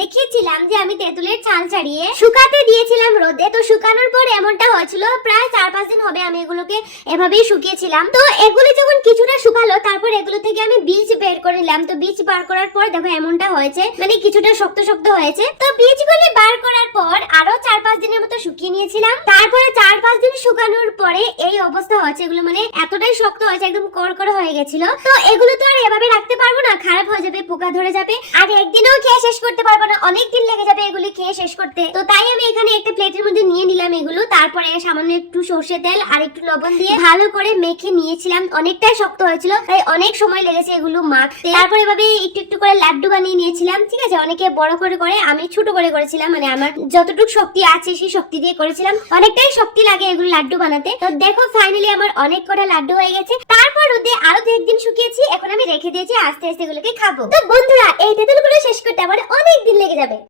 দেখিয়েছিলাম যে আমি তেঁতুলের ছাল ছাড়িয়ে শুকাতে দিয়েছিলাম রোদে। তো শুকানোর পর এমনটা হয়েছিল, প্রায় 4-5 দিন হবে আমি এগুলোকে এভাবেই শুকিয়েছিলাম। তো এগুলো যখন কিছুটা শুকালো তারপর এগুলো থেকে আমি বীজ বের করে নিলাম। তো বীজ বার করার পর দেখো এমনটা হয়েছে, মানে কিছুটা শক্ত শক্ত হয়েছে। তো বীজগুলি বার করার পর আরো 4-5 দিনের মতো শুকিয়ে নিয়েছিলাম। তারপরে 4-5 দিন শুকানোর পরে এই অবস্থা হয়েছে। এগুলো মানে এতটাই শক্ত হয়েছে, একদম করকরে হয়ে গেছিল। তো এগুলো তো আর এভাবে রাখতে পারবো না, খারাপ হয়ে যাবে, পোকা ধরে যাবে, আর একদিনেও খেয়ে শেষ করতে পারবো না, অনেক দিন লেগে যাবে এগুলি খেয়ে শেষ করতে। তো তাই আমি এখানে একটা প্লেটের মধ্যে নিয়ে নিলাম এগুলো। তারপরে সামান্য একটু সরষে তেল আর একটু লবণ দিয়ে ভালো করে মেখে নিয়েছিলাম। অনেকটাই শক্ত হয়েছিল, তাই অনেক সময় লেগেছে এগুলো মাখতে। তারপর এভাবে একটু একটু করে লাড্ডু বানিয়ে নিয়েছিলাম। ঠিক আছে, অনেকে বড় করে করে, আমি ছোট করে করেছিলাম, মানে আমার যতটুকু শক্তি আছে সেই শক্তি দিয়ে করেছিলাম। অনেকটাই শক্তি লাগে এগুলো লাড্ডু বানাতে। তো দেখো ফাইনালি আমার অনেক কটা লাড্ডু হয়ে গেছে। তারপর রোদে আরো 2 দিন শুকিয়েছি, এখন আমি রেখে দিয়েছি, আস্তে আস্তে এগুলোকে খাবো। তো বন্ধুরা, এই তেঁতুলগুলো শেষ করতে আমার অনেক দিন লেগে যাবে।